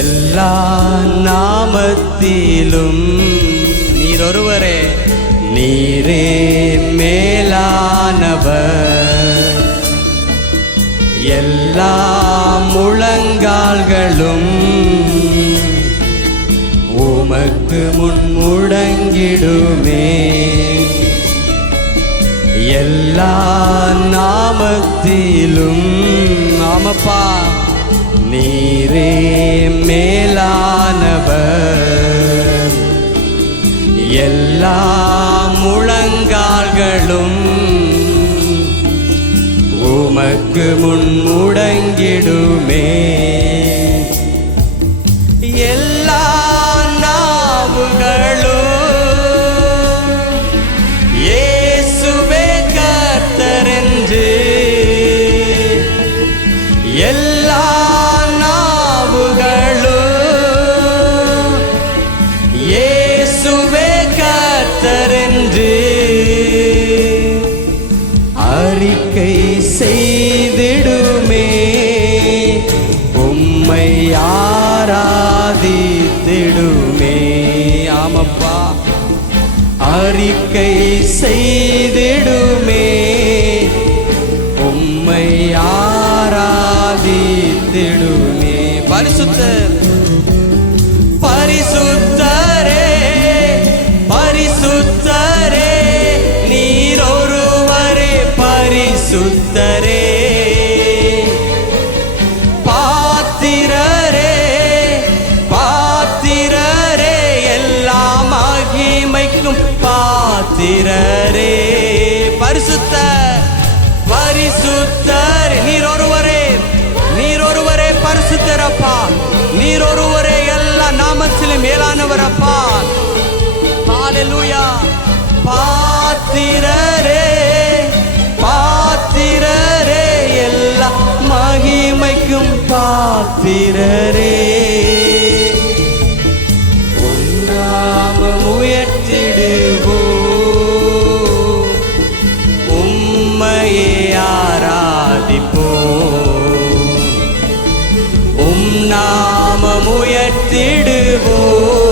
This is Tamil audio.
எல்லா நாமத்திலும் நீர் ஒருவரே நீரே மேலானவர். எல்லா முழங்கால்களும் உமக்கு முன் முடங்கிடுமே. எல்லா நாமத்திலும் ஆமப்பா நீரே எல்லா முழங்கால்களும் உமக்கு முன் முடங்கிடுமே அறிக்கை செய்திடுமே. உம்மை ஆராதித்திடுமே. ஆமப்பா. அறிக்கை செய்திடுமே. உம்மை ஆராதித்திடுமே. பரிசுத்தர் பரிசுத்தரே பாத்திரரே பாத்திரரே எல்லா மகிமைக்கும் பாத்திரரே. பரிசுத்த பரிசுத்தர் நீர் ஒருவரே நீர் ஒருவரே பரிசுத்தரப்பா. நீர் ஒருவரே எல்லா நாமத்திலும் மேலானவரப்பா. பாத்திரரே. பாத்திரரே உன்னாமம் உயர்த்திடுவோ. உம்மையே ஆராதிப்போ. உம் நாம உயர்த்திடுவோ.